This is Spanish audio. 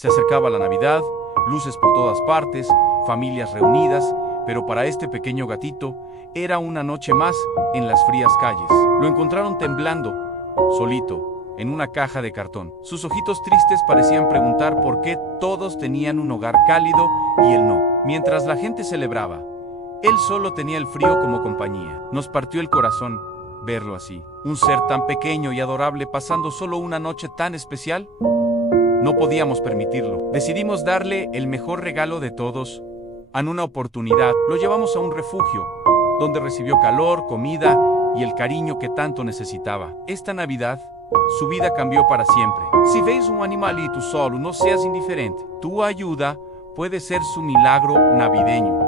Se acercaba la Navidad, luces por todas partes, familias reunidas, pero para este pequeño gatito era una noche más en las frías calles. Lo encontraron temblando, solito, en una caja de cartón. Sus ojitos tristes parecían preguntar por qué todos tenían un hogar cálido y él no. Mientras la gente celebraba, él solo tenía el frío como compañía. Nos partió el corazón verlo así. Un ser tan pequeño y adorable pasando solo una noche tan especial. No podíamos permitirlo. Decidimos darle el mejor regalo de todos. En una oportunidad, lo llevamos a un refugio, donde recibió calor, comida y el cariño que tanto necesitaba. Esta Navidad, su vida cambió para siempre. Si ves un animalito solo, no seas indiferente. Tu ayuda puede ser su milagro navideño.